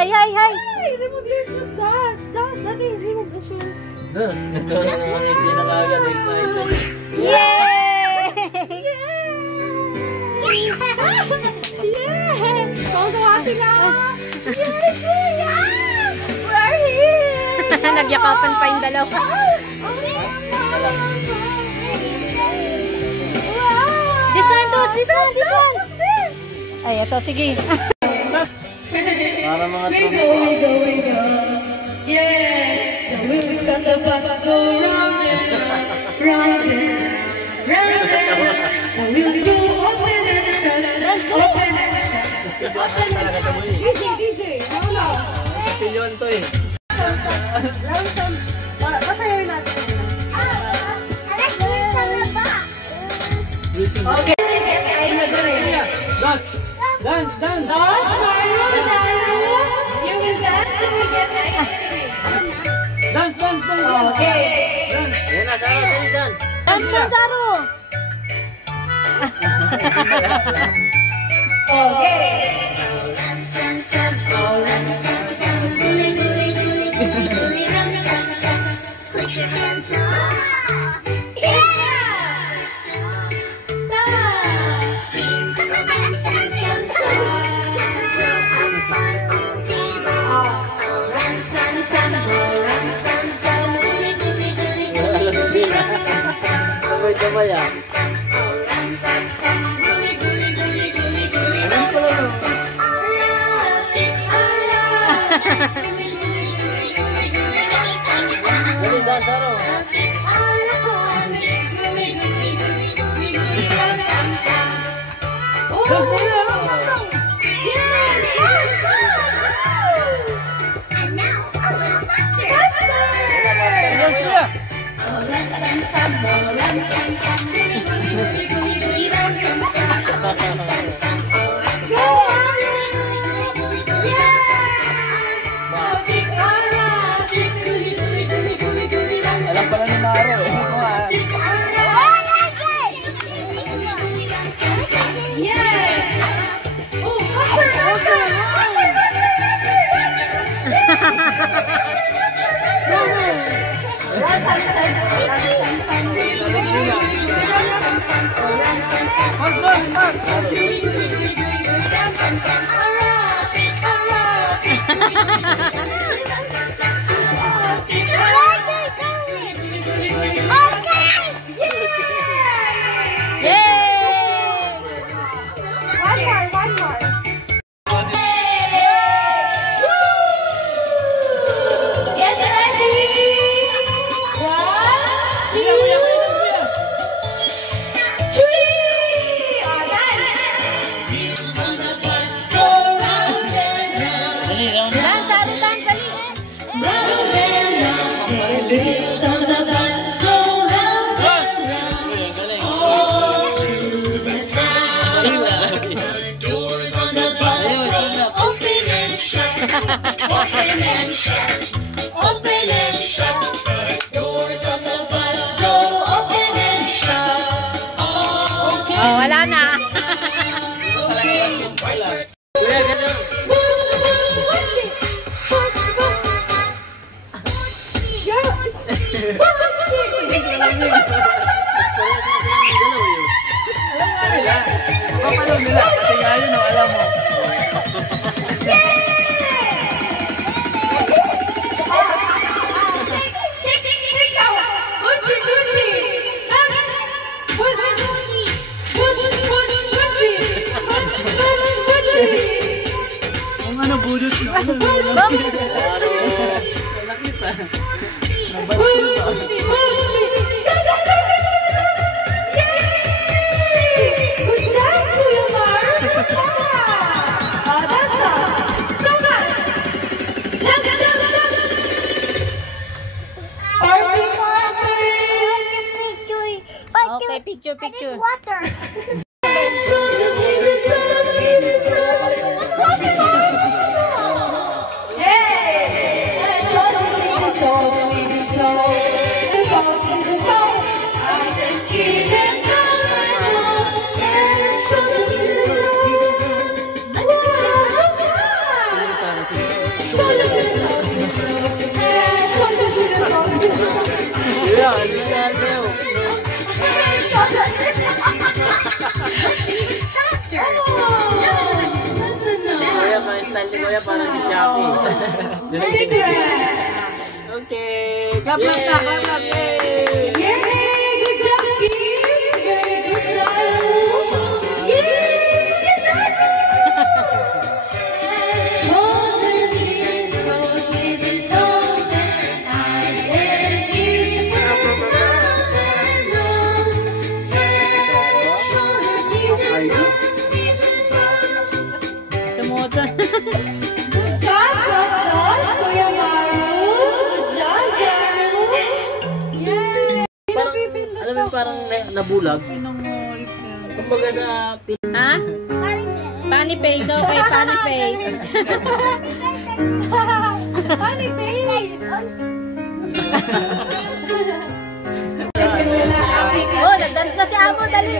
Hi, hi, hi. Remove your shoes, Das. Das, dati, remove the shoes. Das, ito naman hindi na kagad excited. Yay! Yay! Tuwa sila! Yay, kuya! We're here! Nagyakapan pa yung dalawa. This one, Dos. This one, this one. Ay, ito. Sige. Para mga tropa. Yeah, the wheels on the bus go round and round and round and the wheels go open and shut, open and shut. DJ, no. Pilyon to eh. Ramsam. Pasayawin natin. Okay. Dance! Dance! Dance! Mario, you will dance or will get ice cream? Dance! Dance! Dance! Okay. Yan na, Saro! Dali, dance! Dance na, Saro. Okay. Put your hands up. Yeah. Sabay-sabay ah. Anong pala mo? Dali, dance, Saro. And now a little faster. Alam pala ni Maro eh. One more. Get ready. 1, 2, 3. Dance. Wheels on the bus go round and round. Dali, round na. Dance, Saro. Dance, dali. Round and round. Wheels on the bus go round and round. Uy, ang galing. All through the town. The doors on the bus Ayun, stand up. go open and shut. Open and shut. Open and shut. The doors on the bus go open and shut. All Oh, wala na. Kuya, ganun. Papalaw nila. Kasi nga yun, alam mo. Kung ano, budot na. Bakit? Nakita. Nabalik ko. Good job, Kuya Mars! That's us! So good! Jump, jump, jump! Party, party! Okay, picture, picture. Water. Shoulder to the toes, and shoulder to the toes. Kuya, ano nangyari sa'yo? Shoulder to the toes. Faster. Kuya, mga style ni Kuya parang si Jackie. Very good. Okay. Clap lang na, clap lang. Yay! Yay! Good job, kids! Very good, Zaru! Yay! Good Zaru! Shoulders, knees, toes, knees and toes, eyes, ears, ears, mouth and nose, head, shoulders, knees and toes, knees and toes. Sumuot. Good job, Bastos, Kuya Maru! Good job, Zaru! Yay! Parang, alam mo parang nabulag. Kumbaga sa... Ha? Funny face, okay, funny face. Funny face! Oh, nag-dance na si Amo, dali.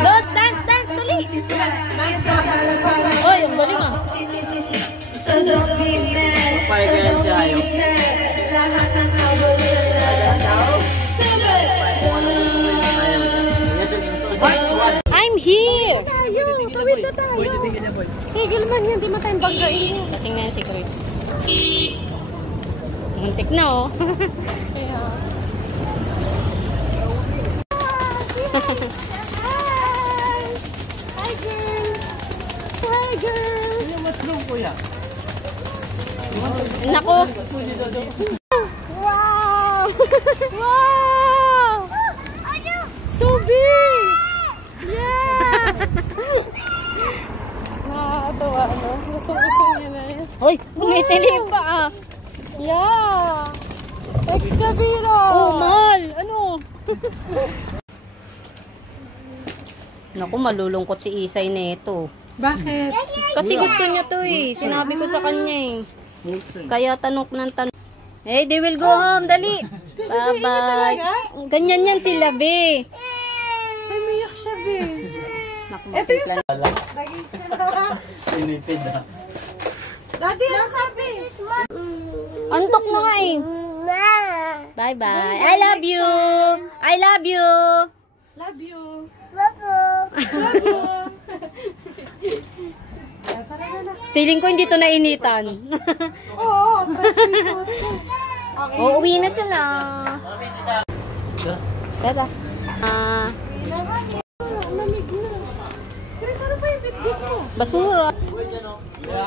Dos, dance, dance, dali. Oy, ang galing ah. So don't be mad. Papayag yan si Ayo. Lahat ng I'm here. Tayo! Tawid na tayo! Boy, titigil niya, boy. Tigil man yan, di mo tayong banggain yan. Kasing na yan si Chris. Muntik na oh. Kaya... Hi! Hi, girl! Hi, girl! What's wrong, Kuya? Nako. Wow! Wow! So big! Yeah! Nakakatawa, no? Gusto niya na yun. Hoy, umitilim pa ah. Yeah! Extra biro! Oh, mahal. Ano? Naku, malulungkot si Isay nito. Bakit? Kasi gusto niya to eh. Sinabi ko sa kanya eh. Kaya tanong ng tanong. Hey, they will go home. Dali. Bye-bye. Ganyan yan sila, be. Ay, mayak siya, be. Naku, matiklan. Pinipid na. Daddy, ang sabi? Antok na nga eh. Bye-bye. I love you. I love you. Love you. Feeling ko hindi to nainitan. Oo, press resort. O, uwi na sila. Tara. Lamig na. Chris, ano pa yung bitbit mo? Basura. Kaya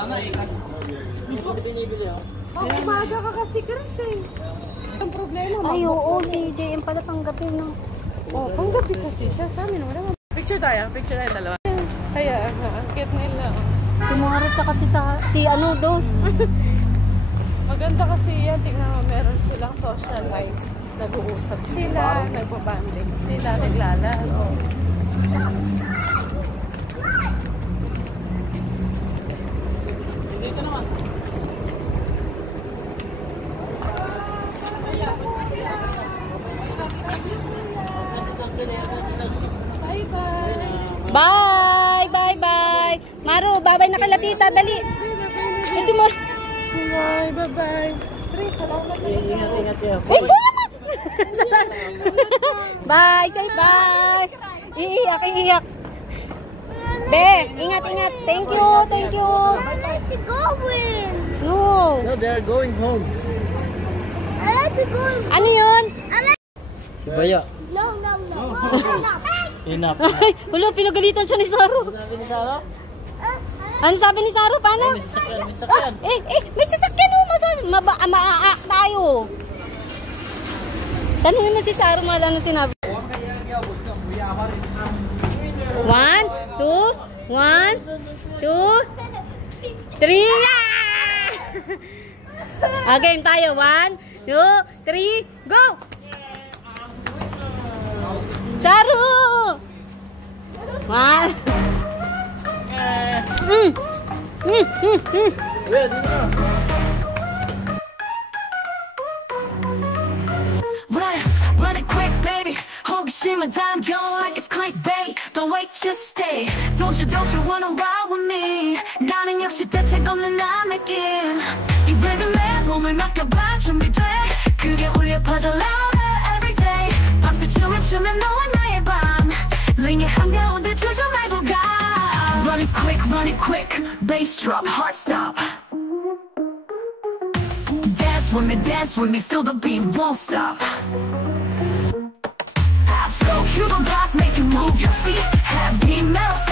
nga, hindi binibili, oh. Umaga ka kasi, Chris, eh. Ang problema mo. Ay, oo, si JM pala tanggapin no. Oh, panggabi kasi siya sa amin. Wala. Picture tayo dalawa. Kaya, ang cute nila. Sumarot siya kasi si ano, Dos. Maganda kasi yan. Tingnan mo, meron silang social life. Nag-uusap sila, nagbabanding sila, naglalaro. Dito naman. Bye! Bye! Bye! Maru, babay na kala tita, dali. Ay, sumur. Bye, bye-bye. Chris, salamat na. Ingat kayo. Uy, kuya mo! Bye! Say bye! Iiyak, iiyak. Be, ingat, ingat. Thank you, thank you. I like to go in. No. No, they're going home. I like to go in. Ano yun? Si Baya. No, no, no. No. Enough. Ay, wala, pinagalitan siya ni Saru. Sabi ni Sarah? Ano sabi ni Saru? Paano? May sasakyan, may sasakyan. May sasakyan mo. Maa-aak tayo. Tanungin mo si Saru, mala na sinabi. 1, 2, 1, 2, 3. Game tayo. 1, 2, 3, go! Saru! 1. Kuya, dito na. Run it quick, baby. 호기심을 담겨 like it's clickbait. Don't just stay. Don't you wanna ride with me? 나는 역시 대책 없는 난 느낌. 이 리듬에 몸을 맡겨봐 준비돼. 그게 울려 퍼져 louder everyday. 밤새 춤을 추면 너와 나의 밤. 링의 한가운데 주저 말고 가. Run it quick, bass drop, heart stop. Dance with me, feel the beat, won't stop. Afro, Cuban vibes make you move your feet. Heavy metal sound.